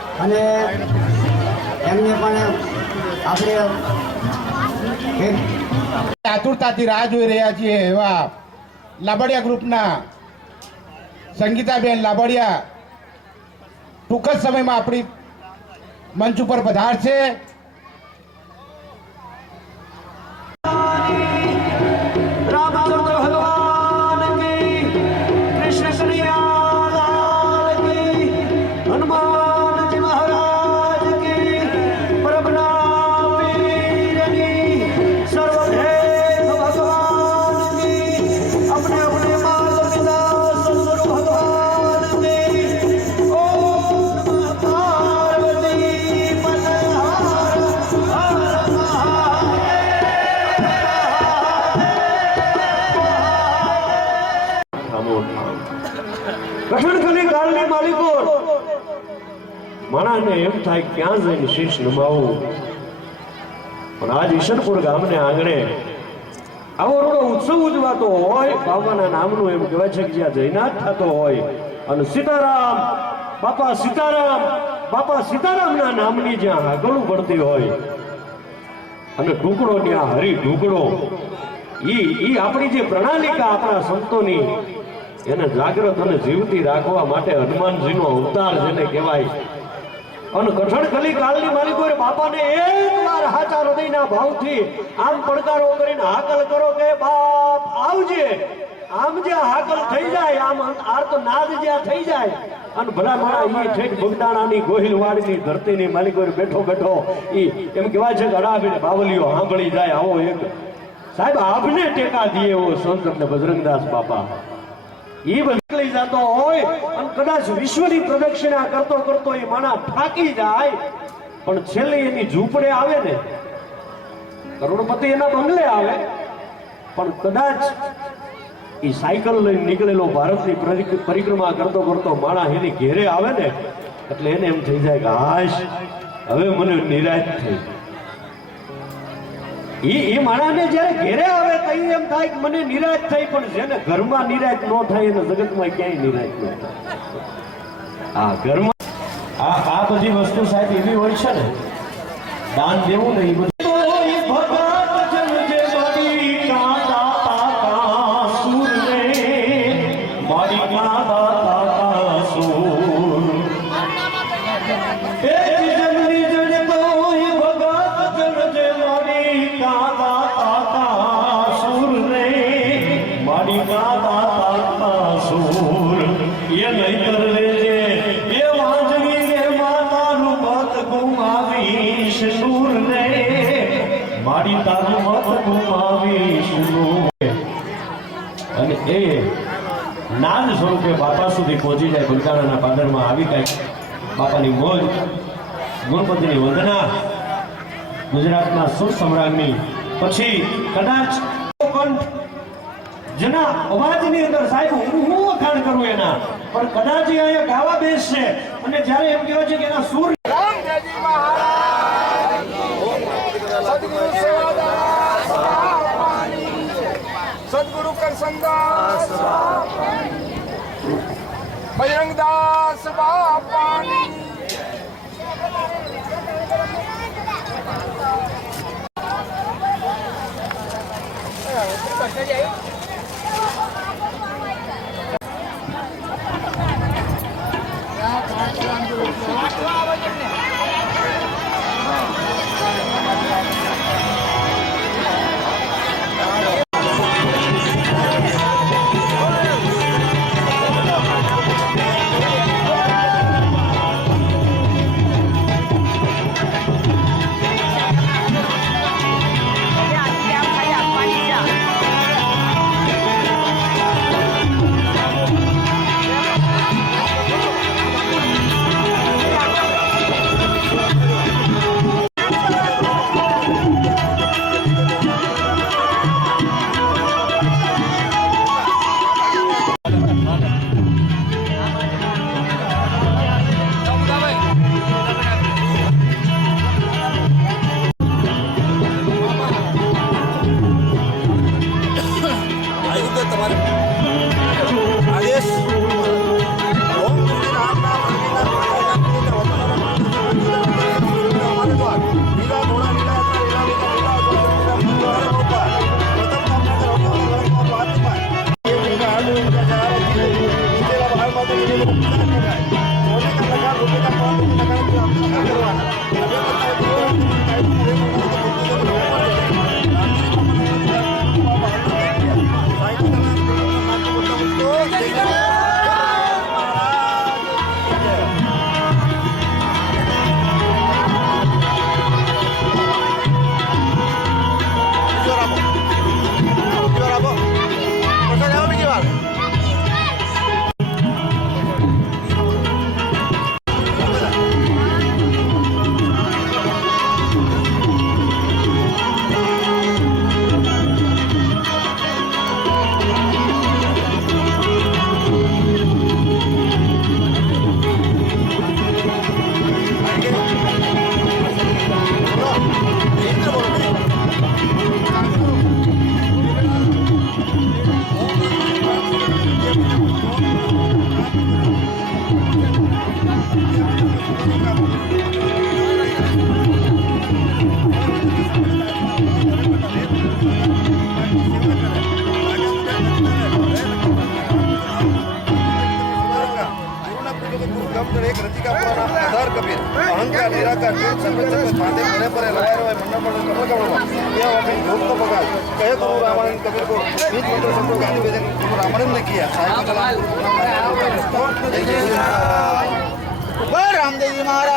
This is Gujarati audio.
અને એમને પણ આપણે આતુરતાથી રાહ જોઈ રહ્યા છીએ એવા લાબડિયા ગ્રુપના સંગીતાબેન લાબડિયા ટૂંક જ સમયમાં આપણી મંચ ઉપર પધારશે. કઠણ કાળની માલિકો માણાને એમ થાય ક્યાં જઈને શીશ નમાવું, પણ આજ ઈશનપુર ગામને આંગણે આવો રોડો ઉત્સવ ઉજવાતો હોય, બાબાના નામનું એમ કહેવાય છે કે જ્યાં જયનાથ થતો હોય અને સીતારામ બાપા સીતારામના નામની જ્યાં આગળું પડતી હોય અને ઢુકડો ત્યાં હરી ઢુકડો ઈ આપણી જે પ્રણાલિકા આપણા સંતોની એને જાગૃત અને જીવતી રાખવા માટે હનુમાનજીનો અવતાર જેને કહેવાય. અને કઠણ કલી કાળની માલિકો બાપાને એકવાર હાચા હૃદયના ભાવથી આમ પડકારો કરીને હાકલ કરો કે બાપ આવજે. આમ જ્યાં હાકલ થઈ જાય, આમ આર્તનાદ જ્યાં થઈ જાય અને ભલા માણા એ ઠેઠ બગદાણાની ગોહિલવાડની ધરતીની માલિકો બેઠો ઈ એમ કહેવાય છે કે અડાબીને બાવલીઓ સાંભળી જાય. આવો એક સાહેબ આપને ટેકા દે એવો સંત અને બજરંગદાસ બાપા એ નીકળી જતો હોય અને કદાચ વિશ્વની પ્રદક્ષિણા કરતો એ માણા થાકી જાય, પણ છેલ્લે એની ઝૂંપડે આવે ને, કરોડપતિ એના બંગલે આવે, પણ કદાચ એ સાયકલ લઈને નીકળેલો ભારતની પરિક્રમા કરતો માણા એની ઘેરે આવે ને, એટલે એને એમ થઈ જાય કે હાશ હવે મને નિરાશ થઈ. એ માણાને જયારે ઘેરે આવે તો એમ થાય કે મને નિરાશ થઈ, પણ જેને ઘરમાં નિરાશ ન થાય એને જગતમાં ક્યાંય નિરાશ ન થાય. આ ઘરમાં આ બધી વસ્તુ સાહેબ એવી હોય છે ને, દાન દેવું ને એ બધું અને એ નાદ સ્વરૂપે બાપા સુધી પહોંચી જાય. બગદાણાના પાદરમાં આવી કઈ બાપાની મોજ, ગુણપતિની વંદના, ગુજરાતના સુર સમ્રાટની પછી કદાચ જેના અવાજની અંદર સાહેબ હું વખાણ કરું એના, પણ કદાચ અહીંયા ગાવા બેસશે અને જ્યારે એમ કહેવાય છે કે એના સુર सदगुरु करसनदास बजरंगदास बापानी આધાર કબીર અહંકાર નિરાકાર સર્વચક્ર બાંધે ઘરે પરે લવાય રવાય મંડળ મંડળ કમળ કમળમાં यह वकील भोग तो पगार कहे गुरु रामायण कबीर को बीच मंत्र शब्दों गाली वेदन गुरु रामायण ने किया साहित्य कला रामदेव जी महाराज